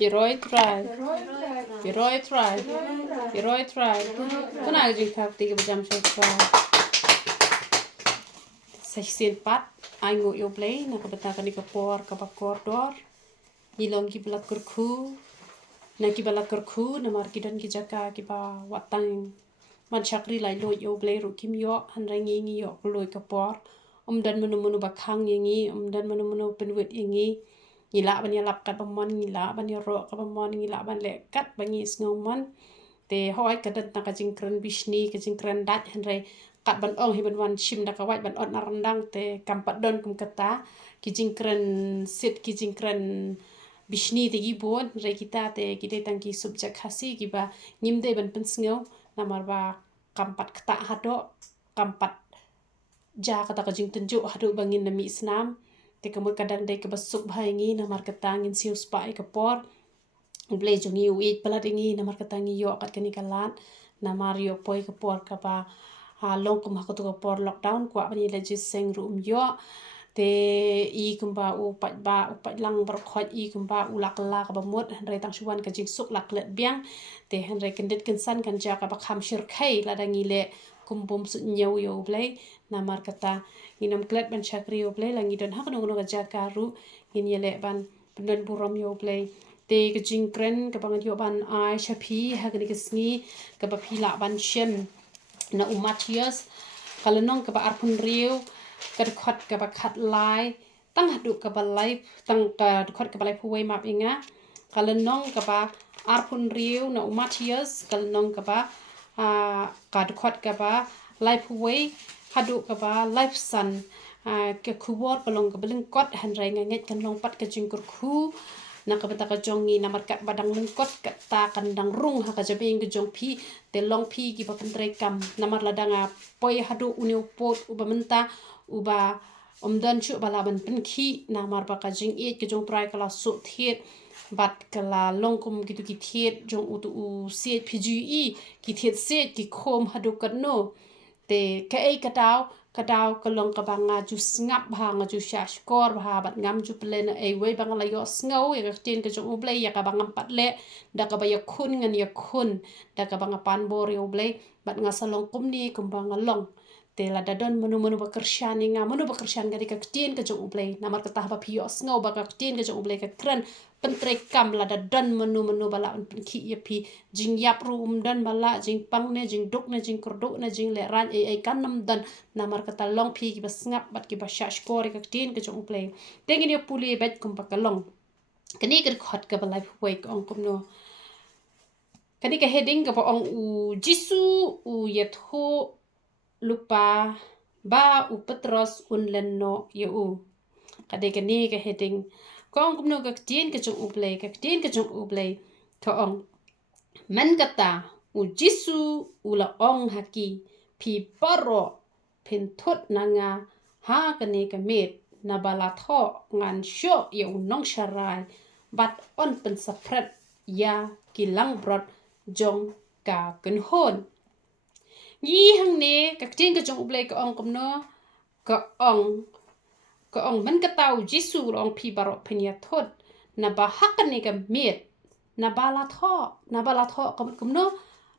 Piroi try. Piroi try. Piroi try. Kuna jing kap tiga jam try. Sehsin pat ai ngu yo play na kabata kani kapor kapakor dor. Ilong ki belat kurku. Na ki belat kurku na mar ki dan ki jaka ki ba watang. Man chakri lai lo yo play ru kim yo han rangi ngi yo lo kapor. Dan menu bakang yangi dan menu penwit yangi ngila ban yalap kat pamon ngila ban yoro kat pamon ngila ban lekat bangi snowman te hoi kadat na kajingkran bishni kajingkran dat henry kat ban ong hi ban wan shim da kawat ban on narandang te kampat don kum kata kijingkran sit kijingkran bishni te gibon re kita te kita tangki subjek khasi giba ngimde ban pensngau namar ba kampat kata hado kampat ja kata kajing tunjuk hadu bangin nami senam te kamu kadang dai kebasuk bhaingi namar katangin siu spai kapor ble jongi wit peladingi namar katangi yo kat kani kalat namar yo poi kapor kapa long kum hakatu kapor lockdown kwa bani legis seng room yo te I kumba upat lang berkhot I kumba ulak la ka bamut hanre tang suan ka jingsuk lak let biang te hanre kendit kensan kan ja ka bakham shir khai ladangi le kumbum su nyau yo blai namar kata inam klet ban chakri yo blai langi don hak no ka jakaru in yele ban pendan buram yo blai te ka jingkren ka bangat yo ban ai chapi hagni kesngi ka bapila ban shem na umatias kalenong ka ba arpun riu ka khot ka ba khat lai tang hadu ka ba lai tang ka khot ka ba lai puai map inga kalenong ka ba arpun riu na umatias kalenong ka ba ka khot ka ba lai puai hadu ka ba life sun ke kuwor pelong ka belengkot hanrai nganget kan long pat ka jingkur khu na ka bata ka jongi na markat badang lengkot ka ta kandang rung ha ka jabing ka jong pi te long pi ki pa pentre kam na mar ladanga poi hadu uniu pot uba menta uba dan chu balaban penki na mar ba ka jing e ka jong prai kala su thiet bat kala longkum gitu ki thiet jong utu u set pgi ki thiet set ki khom hadu kat no te ka ei kadau kalong ka banga ju ngap banga ju sha skor ba bat ngam ju plen ei we banga la yo sngo e ka tin ka ju ublei ya ka banga patle da ka ba ya khun ngan ya khun da ka banga pan bor yo ublei bat ngasalong kumni kumbanga long te la dadon menu bekersyani nga menu bekersyan ga ka tin ka ju ublei namar ka tahba pio sngo ba ka tin ka ju ublei ka kran pentre kam la dadon menu bala ki ya pi jing yap rum dan bala jing pang ne jing duk ne jing kurduk ne jing le ran ei kanam dan namar kata long pi ki basngap bat ki basha skor ka tin ka jong play tengin yo puli bet kum pakalong kani ka khot ka balai wake ong kum no kani ka heading ka ong u jisu u yetho lupa ba u petros un lenno yo u kani ka heading ko ong kum no ka tin ka jong play ka tin ka jong play to ong man kata u jisu u la ong haki pi paro pintot nanga ha kane ka met na bala tho ngan sho ye unong sharai bat on pen sapret ya kilang brot jong ka ken hon yi hang ne ka tin ka jong ble ka ong kom no ka ong man ka tau jisu ong pi baro pinya thot na ba hakane ka met na bala tho kom no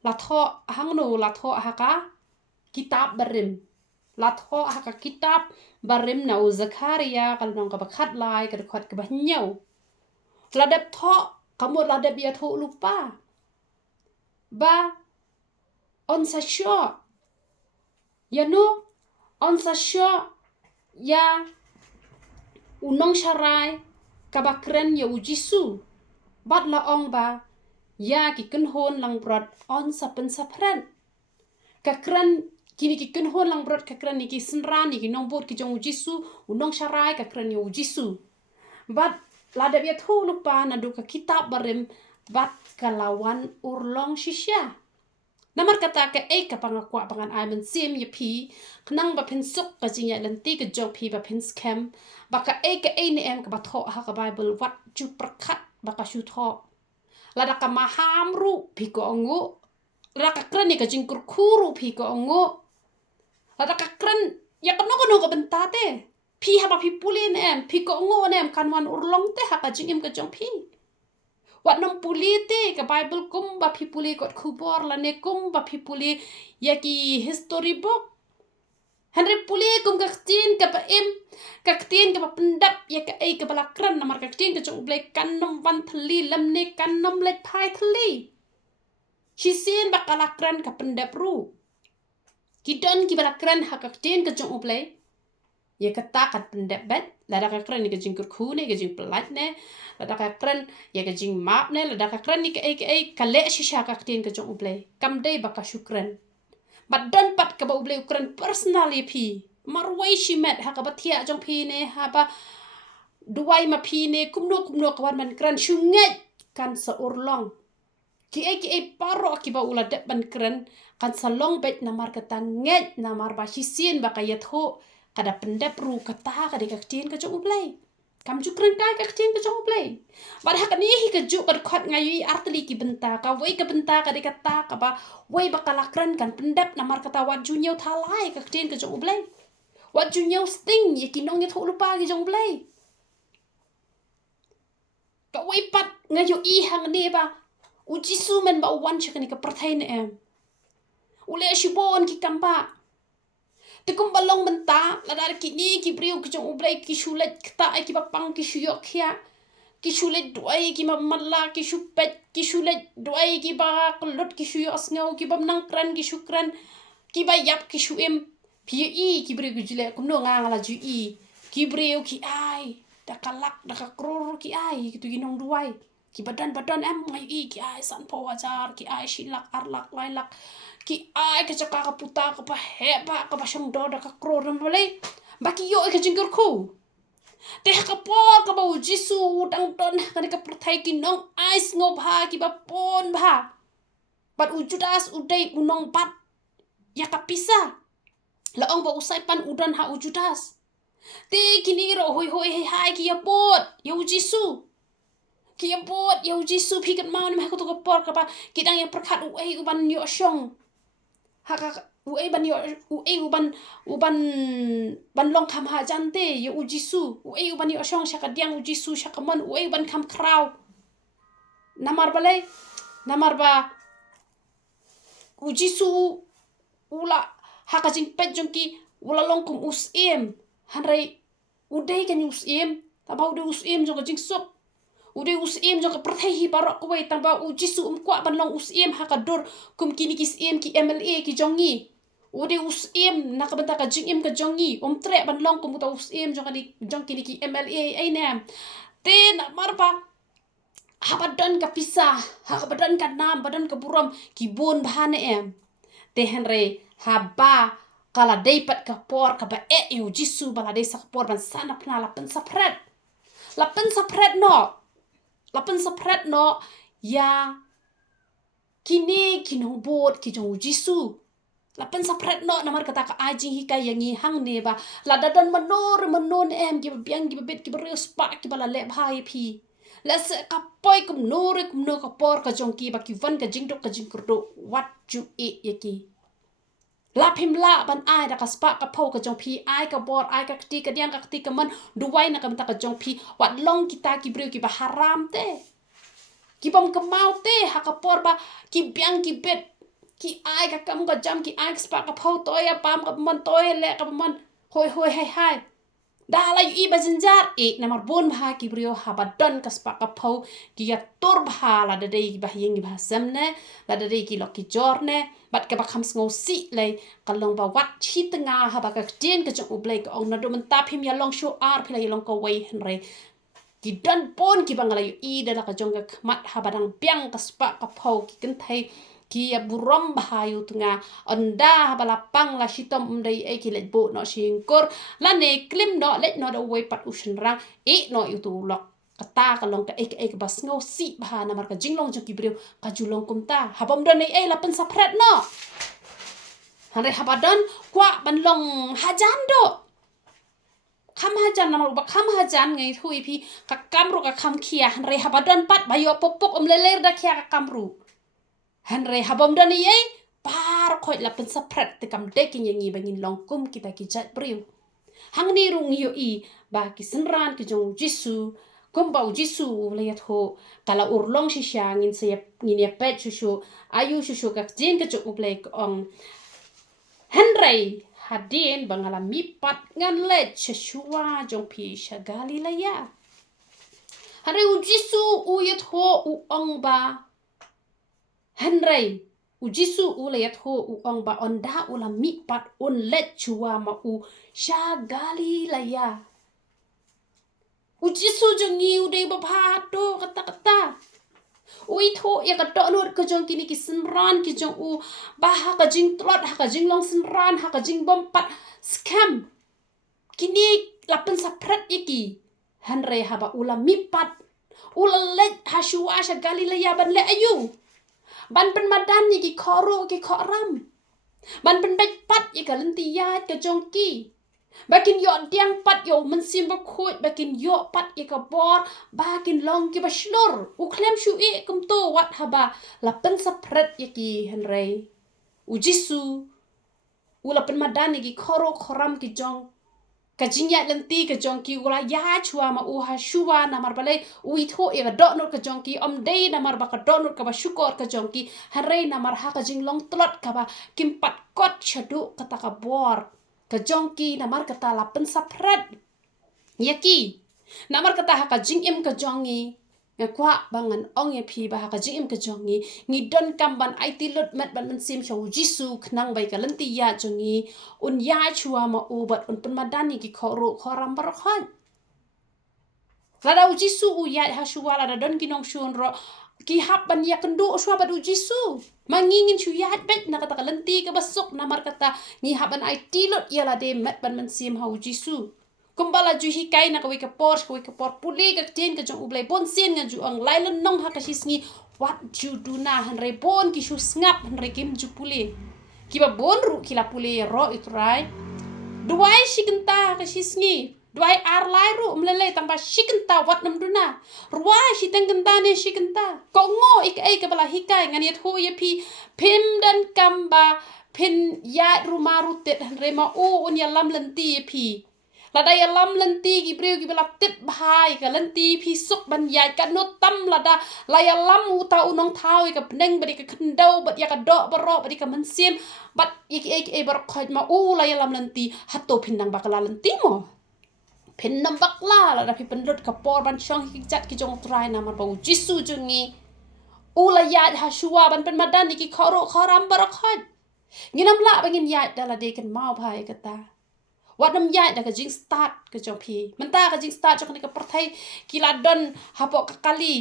la tho hang no la tho haka kitab barim latho haka kitab barim na Zakaria kal nong ka bakhat lai ka khot ka bahnyau ladap tho kamu ladap ya tho lupa ba on sa sho ya no on sa sho ya unong sharai ka bakren ya ujisu bat la ong ba ya ki kun hon lang brot on sa pen sa pran ka kran kini ki kun hon lang brot ka kran ni ki senran ni ki nong bot ki jong jisu unong sharai ka kran yo jisu bat lada ya thu lupa na du ka kitab barim bat kalawan urlong shisha namar kata ka ka pangakwa pangan ai men sim ye pi knang ba pin suk ka jinya lanti ka jong pi ba pin scam ba ka ni em ka ba tho ha ka bible wat chu prakhat ba ka shu tho lada ka maham ru pi ko ongu lada ka kran ni ka jing kuru pi ko ongu lada ka kran ya ka no ka bentate pi ha ba pi pulin em pi ko ongu em kan wan urlong te ha ka jing em ka jong pi Wat nom puli te ka Bible kum ba phi puli kot khubor la ne kum ba phi puli ya ki history book. Henry puli kum ka tin ka pa im ka tin ka pa pendap ya ka ai ka bala kran na mar ka tin ka chung blai kan nom van thli lam ne kan nom let phai thli. Shi sin ba kala kran ka pendap ru. Ki don ki bala kran ha ka tin ka chung blai. Ya ka ta kat pendap bet la da ka kran ni ka jing kur ne ka jing pelat ne la da ka kran ya ka jing map ne la da ka kran ni ka ai ka le shisha ka tin ka chung blai. Kam dei ba ka shukran. But don pat ka ba ublay ukran personally pi. Marway shi met ha ka ba tia jong pi ne ha ba duway ma pi ne kumno ka wan man kran shunget kan sa urlong. Ki ai paro ki ba ula dep ban kran kan sa long bet na mar ka tanget na mar ba hisin ba ka yatho kada pendep ru ka ta ka de ka tin ka jong ublay. Kam jukran kai ka tin ka jong ublay. Bad ha ka ni hi ka juk ka khot ngai artli ki benta ka wei ka benta ka de ka ta ka ba wei ba kalakran kan pendep na mar kata wat junyo thalai ka tin ka jong ublay. Wat junyo sting ye ki nong ye tho lupa ki jong ublay. Ka wei pat ngayo I hang ne ba uji su men ba wan cha ka ni ka prathai ne em. Ule shibon ki kamba. Te kum balong benta la dar ki ni ki briu ki jong ublay ki shulet kta ai ki ba pang ki shuyok khia. Ki shulet duai ki mamalla ki shupet ki shulet duai ki ba kulut ki shuyo asngau ki bam nang kran ki shukran ki ba yap ki shuim pi I ki briu ki jule kum no nga la ju I ki briu ki ai da kalak da ka kror ki ai ki tu ginong duai ki badan em ngai I ki ai san po wajar ki ai shilak arlak lailak ki ai ka chaka ka puta ka pa he ba ka ba shang do da ka kror nam balai ba ki yo ka jingkur khu. Te ha ka por ka ba jisu udang ton ka ka prathai ki nong ais ngop ha ki ba pon ba. Bat ujudas udai unong pat ya ka pisa. La ong ba usai pan udan ha ujudas. Te kini ro hoi hai ki ya pot ya jisu. Ki ya pot ya jisu phi kat mau ni ha ko to ka por ka ba ki dang ya prakhat uai uban yo shong. Ha ka uai ban yo uai uban long kham ha jan te yo ujisu uai uban yo shong shaka diang ujisu shaka mon uai uban kham kraw namar balai namar ba ujisu ula ha ka jing pet jong ki ula long kum us em hanrai udai kan us em ta ba udai us em jong ka jing sop udai us em jong ka prathai hi barok ko wei ta ba ujisu kwa ban long us em ha ka dor kum kini ki em ki MLA ki jongi ude us em na ka banta ka jing em ka jongi tre ban long ko muta us em jong ni jong kini ki MLA ai nem te na marpa ha badan ka pisa ha badan ka nam badan ka buram ki bon bhane em te henre ha ba kala dei pat ka por ka ba eu jisu bala dei sak por ban sana pna la pen sapret no ya kini kinong bot ki jong jisu la pen sapret no namar kata ka aji hi ka yangi hang ne ba la dadan manon em ki biang ki bet ki reus pa ki bala le bhai phi la se ka poi kum no ka por ka jong ki ba ki van ka jing dok ka jing kurdo what you eat yaki la phim la ban ai da ka spa ka pho ka jong phi ai ka bor ai ka ti ka diang ka ti ka man duwai na ka ta ka jong phi wat long kita ki breu ki ba haram te ki bam ka mau te ha ka por ba ki biang ki bet ki ai ka kam ka jam ki ai spa ka pho toya pam ka man toy le ka man hoi hai da la yu ba jinjar na mar bon bha ki brio ha ba don ka spa ka pho ki ya tor bha la da dei ba yeng ba sam ne la da dei ki lo ki jor ne bat ka ba kham ngo si le ka long ba wat chi tanga ha ba ka tin ka jong ublai ka ong na do man ta phim ya long show ar phila ya long ka wei henre ki dan pon ki bangala yu da la ka jong ka mat ha badang piang ka spa ka pho ki kan thai ki ya buram bahayu tunga onda balapang la shitom umdai e ki let bo no shingkor la ne klim no let no da way pat ushin rang no yutu lok kata ka long ka ek bas ngo si bha na mar ka jinglong jong ki breu ka julong kumta habom don e la pen sapret no hare habadon kwa ban long hajan do kham hajan na mar ba kham hajan ngai thui phi ka kamru ka kham khia hare habadon pat bayo pop leler da khia ka kamru Henry habom dani ai par khoi la pen sapret te kam deking yangi bangin longkum kita ki jat briu hang ni rung yo I ba ki senran ki jong jisu Kumba ujisu layat ho kala urlong shisha ngin ya pet shushu ayu shushu kak jin ke cuk ublay ong Henry hadin bangala mipat ngan let shashua jong pi shagali laya Henry ujisu uyat ho ong ba Henry ujisu ulayat ho ong ba onda ula mipat let chua ma shagali laya Ujisu jangi uday bapato kata-kata. Uitho ya kato nur ke jong kini ki senran ki jong baha ka jing trot ha ka jing long senran ha ka jing bompat scam. Kini lapen sapret iki. Hanre haba ula mipat. Ula let hashua shagali laya ban le ayu. Ban pen madan ki koro ki koram. Ban pen pat ya kalenti ya ke jong ki. Bakin yo diang pat yo mensim bakut bakin yo pat ye kabor bakin long ki baslor uklem shu e kumto wat haba la pen sapret ye ki henrei ujisu ula pen madani ki koro koram ki jong kajinya lenti ke jong ki ula ya chua ma ha shua na mar balai uitho e ga donor ke jong ki om dei na mar ba ka donor ka ba shukor ke jong ki henrei na mar ha ka jing long tlot ka ba kimpat kot chadu kata ka bor Kejongki namar kata la pensaprat yaki namar kata haka jing im kejongi ngakwa bangan ong ya pi bah haka jing im kejongi ngidon kamban IT lut mat ban mensim shau jisu knang bai kalenti ya jongi un ya chua ma ubat un penmadani ki koro koram barokhan lada ujisu u ya hashua lada don kinong shun ro ki hap ban ya kendo shua bad ujisu mangingin shu ya bet na kata kalenti ke basuk namar kata ni haban ai tilot ya la de met ban mensim ha ujisu kumbala ju hikai na ka por puli ka tin ka jong ublai bon sin nga ju ang lailan nong ha ka sisngi what you do na han re bon ki shu ngap han re kim ju puli ki ba bon ru ki la puli ro itrai duai shikenta ka sisngi Duai ar lai ru mlele tang ba shikenta wat nam duna. Ruai shi tang kenta ne shikenta. Ko ngo ik ai ka bala hikai ngan yet ho ye pi pim dan kamba pin ya rumaru tet rema o un ya lam lenti ye pi. Lada ya lam lenti ki breu ki bala tip bahai ka lenti pi suk ban ya ka no tam lada la ya lam uta unong thau ka pneng bari ka kendau bat ya ka do baro bari ka mensim bat ik ai bar khoj ma o la ya lam lenti hato pindang bakala lenti mo. Pinnam bakla la dapi pendut kapor ban syong hijat ki jong try na mar bau jisu jungi ula yat hashua ban pen madan ki khoro kharam barakhat nginam la bangin yat dala de kan mau bhai kata wadam yat da ka jing start ka jong pi menta ka jing start jong ni ka perthai ki la don hapo ka kali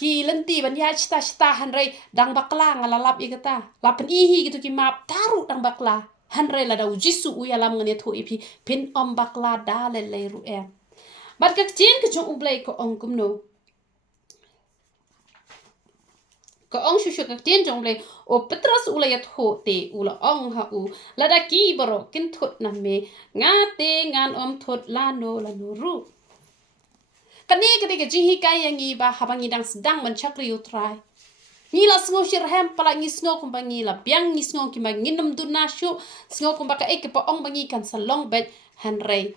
ki lenti ban yat sta hanrei dang bakla ngalalap i kata la pen ihi gitu ki map taru dang bakla Hanre la da ujisu uyalam ngani thu ipi pin om bakla da le ru em. Bat ka chin ke jong ublai ko ong kumno. Ko ong shushu ka tin jong blai o petras ulayat ho te ula ong ha u la da ki baro kin thut na me ngate ngan om thut la no ru. Kani ke jing kai yang i ba habangi dang sedang man chakri utrai. Ngila sngo shirhem pala ngi sngo kumba ngila biang ngi sngo ki mag nginam duna shu sngo kumba ka ek pa ong bangi kan salong bet hanrei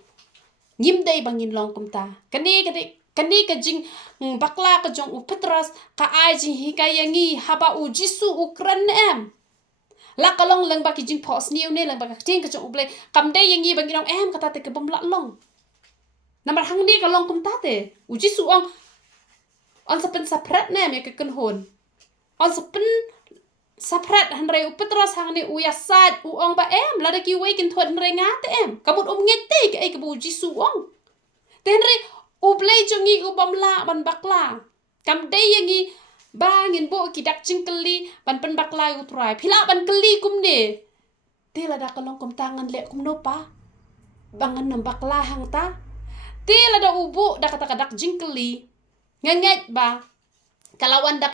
ngim dei bangin long kumta kani ka jing bakla ka jong u petras ka ai jing hikai yangi haba u jisu ukran em la kalong lang ba ki jing pos niu ne lang ba ka ting ka jong uble kam dei yangi bangin long em kata te ke bom la long namar hang ni ka long kumta te u jisu ong on sa pen saprat ne me ka kan hon On sepen saprat hanrei upetras hang ni uya sad uong ba em la ki wei kin thot hanrei ngat em kabut ngete ke ai kabu jisu ong te hanrei ublei jongi ubam la ban bakla kam dei yangi bangin bo ki dak jingkeli ban pen bakla utrai phila ban keli kumne te la da kalong kum tangan le kum no pa bangan nam bakla hang ta te la da ubu da kata dak jingkeli nganget ba kalawan da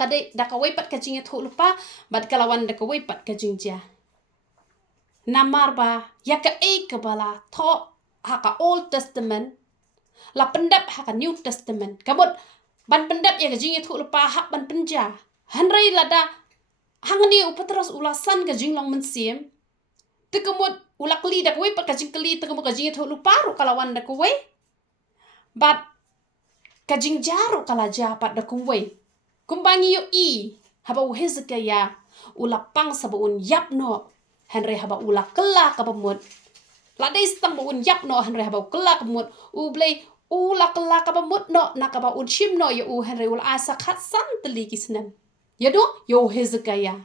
ka wepat ka jing thu lupa bad kalawan da ka wepat ka jing ja namar ba ya ka e ka bala tho ha ka old testament la pendap ha ka new testament kabut ban pendap ya ka jing thu lupa ha ban penja hanrei lada hangni upatras ulasan ka jing long mensim tekamut ulakli da ka wepat ka jing kli tekamut ka jing thu lupa ru kalawan da ka we but kajing jaro kala japat da kumway. Kumbangi yo haba Hezekiah ula pang sabaun yap no. Henry haba ula kela kabamut. Ladai stang baun yap no Henry haba kela kabamut. Ublay ula kela kabamut no nakaba un shim no yo Henry ula asa khatsan teli kisnan. Yado yo Hezekiah.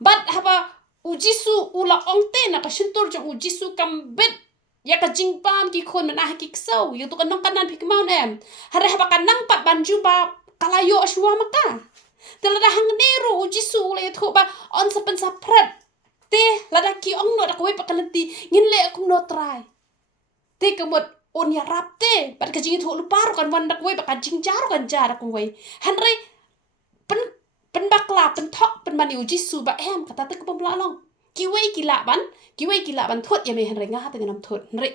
But haba ujisu ula ongte na kasuntur jong ujisu kambet ya ka jingpam ki khon manah ki ksau yo to kanang kanan pikmaun hare haba kanang pat banju ba kalayo aswa maka telada hang neru ujisu ula yo ba on sapen saprat te lada ki ong no da ko pa kalenti ngin le kum no try te kamot on ya rapte bat ka jing tho lu par kan wan da ko ba ka jing jar kan jar ko wei hanre pen bakla pen thok pen mani ujisu ba kata te ko pla long kiwei kila ban thot ya me henre nga ta ngam thot henre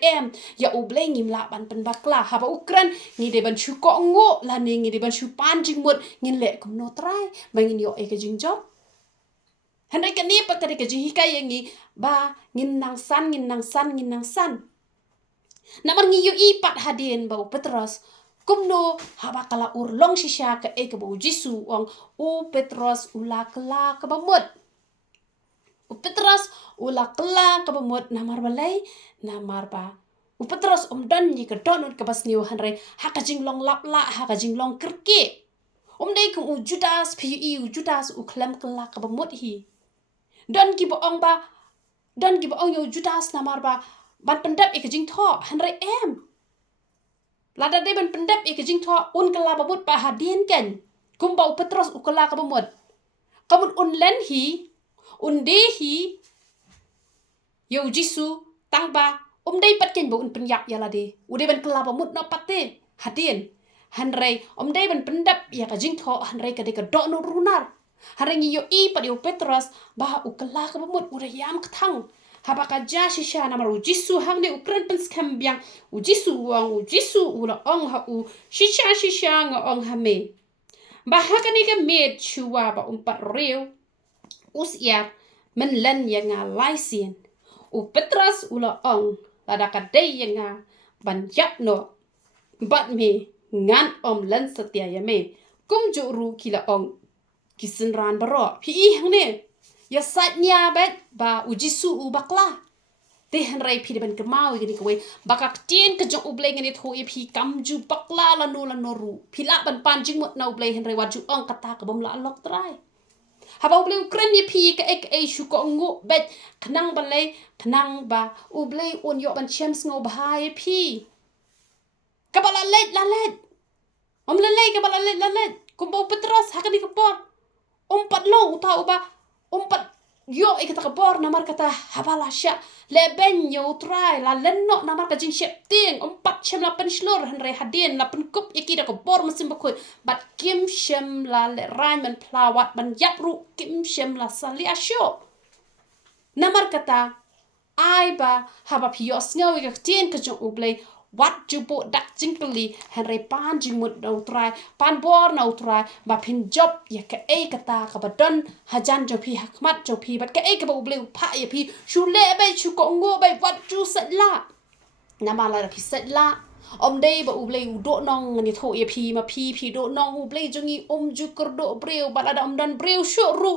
ya ubleng ngim la ban pen bakla haba ukran ngi de ban chu ko ngo la ni ngi de ban chu pan jing mut ngin le kum no try bangin yo e ka jing job henre ka ni pa ka de ka jing hikai ngi ba ngin nang san namar ngi yo pat hadien ba Petros kumno haba kala urlong shisha ka e ka bo jisu ong Petros ula kala ka bamut Petros ula kela kabamut namar balai namar ba Petros dan ni ka donut ka bas niu hanre hakajing long lapla hakajing long kerke dai ku Judas Judas uklam kela kabamut hi dan ki boong yo Judas namar ba ban pendap ikajing tho hanre lada de ban pendap ikajing tho un kela babut pa hadien kan kumbau Petros ukela kabamut kamun len hi undehi yo jisu tangba dai patken bo un penyak ya lade ude ban kelaba mut no patte hadien hanrei dai ban pendap ya ka jingtho hanrei ka de ka do no runar harengi yo pat yo Petros ba ukela ka mut ude yam kthang haba ka ja shisha namar jisu hangne ukran pen skam biang jisu ula ong ha shisha nga ong ha me ba hakani ka med chuwa ba pat reu usiar menlen yang laisien Petros ula ong lada kadai yang ban yap no bat me ngan len setia ya me kum juru kila ong kisenran baro pi hang ne ya satnya bet ba ujisu bakla te hanrai pi ban kemau gini kowe bakak tien ke jong ubleng ni tho pi kamju bakla la no ru pila ban panjing mot na ubleng hanrai waju ong kata ka bom la lok trai haba ublei ukran ye pi ka ek shu ko ngu bet knang balai knang ba ublei un yo ban chems ngo bahai pi kabala let la let kabala let kumbo Petros hakani ka por pat lo uta uba pat yo ikata ka por namar kata habala sha leben yo try la lenno namar ka jing shep ting pat chem la pen shlor hanre hadien la pen kup ikida ka por mesim bakoi bat kim shem la le raiman plawat ban yapru kim shem la sali asyo namar kata ai ba haba pios ngaw ka tien ka jong ublei wat jupo dak jingkeli hanre pan jingmut no try pan bor no try ba pin job ya ka kata ka badon hajan jo pi hakmat jo pi bat ka ka ba ublei pa ya pi shule bai chu ko ngo bai wat chu satla namala pi satla dai ba ublei do nong ni tho ya pi ma pi do nong ublei jongi ju kordo breu balada dan breu shuru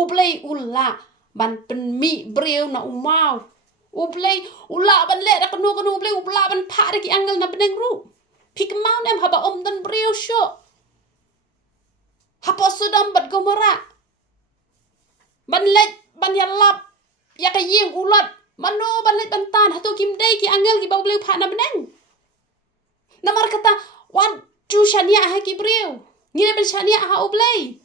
ublei ulla ban pen mi breu na umau ublei ula ban le da kanu ublei ula ban pa de ki angal na beneng ru pik maun haba dan breu sho hapa sudam bat gomara ban let ban ya lap ya ka yeng ulat mano ban let ban tan hatu kim dei ki angal ki ba ublei pa na beneng namar kata wat ju shania ha ki breu ni ben shania ha ublei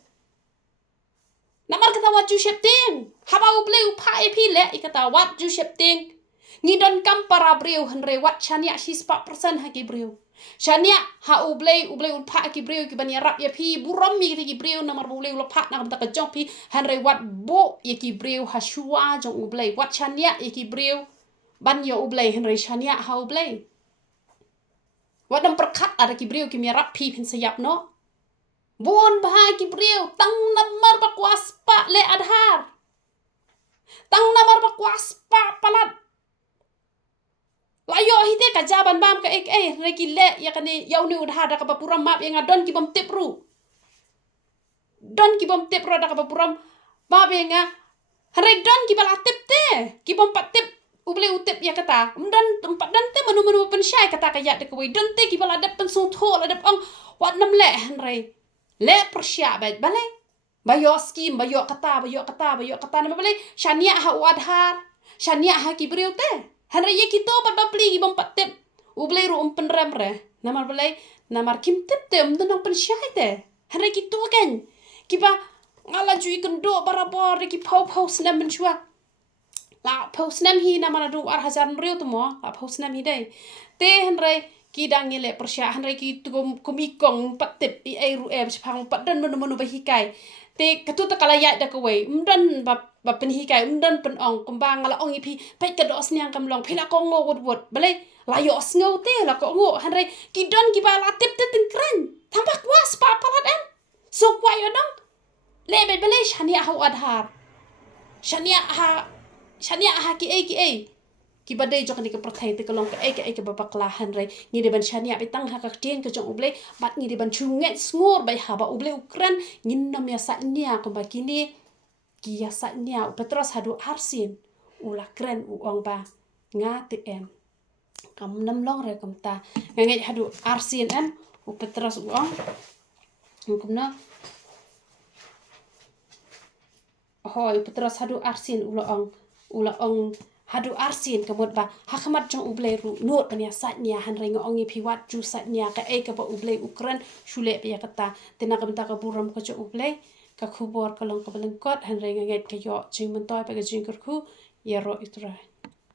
namar kata wat ju shepting haba ublei pa pi le ikata wat ju shepting ni don kam para breu hanre wat shania 6% ha ki breu shania ha ublei pa ki breu ki ban ya rap ya pi buram mi ki breu namar ublei ula pa na kam ta jong pi hanre wat bo ya ki breu ha shua jong ublei wat shania ya ki breu ban yo ublei hanre shania ha ublei wat dam perkat ada ki breu ki mi rap pi pin sayap no bon bahai ki breu tang namar bakwas pa le adhar tang namar bakwas pa palat Layo hite ka jaban bam ka reki le ya kani yauni udha da ka bapuram map yang adon ki bom tepru. Don ki bom tepru da ka bapuram map yang hare don ki bala tep te ki bom pat tep uble utep ya kata. Dan tempat dan te menu pensyai kata ka ya de koi don te ki bala dep pensung thol dep ong wat nam le hare. Le persya baik balai. Bayo skim bayo kata nama balai syania ha wadhar. Syania ha ki briu te. Hanre ye kito pat bapli ki bom pat tep. Uble ru penram re. Namar balai namar kim tep te nang pensyai te. Hanre kito kan. Kiba ngala jui kendo barabor ki pau snam menchua. La pau snam hi namar adu ar hajar riu tu mo. La pau snam hi dai. Te hanre ki dangile persya hanre ki tu komikong pat tep I ai ru chapang pat dan menu bahikai. Te katu ta kala ya da kawai mdan ba penhikai mdan penong kumbang ngala ong ipi pet ka dos niang kamlong phila ko ngo wot balai la yo sngo te la ko ngo hanre ki don ki bala tep te tin kran tambak was pa palat am so kwa yo dong le be balai shania ha adhar shania ha ki ai ki badai jok ni ke perthai te kalong ke ai ke bapak la hanre ni de ban shania be tang ha ka tien ke jong uble bat ni de ban chunget sngur bai ha ba uble ukran ngin nam ya sa nia ko ba kini kia satnya petros hadu arsin ula kren uang ba nga te em kam nam long re kam ta ngai hadu arsin em petros uang kam na hoi petros hadu arsin ula ong hadu arsin kamot ba hakamat jong uble ru not pania satnya han rengo ongi piwat ju satnya ka ka ba uble ukran shule ya kata tena kam ta ka buram ko jong uble ka khubor kalong ka belengkot han renga ngai ka yo jing mentoy pa ka jing kurku ya ro itra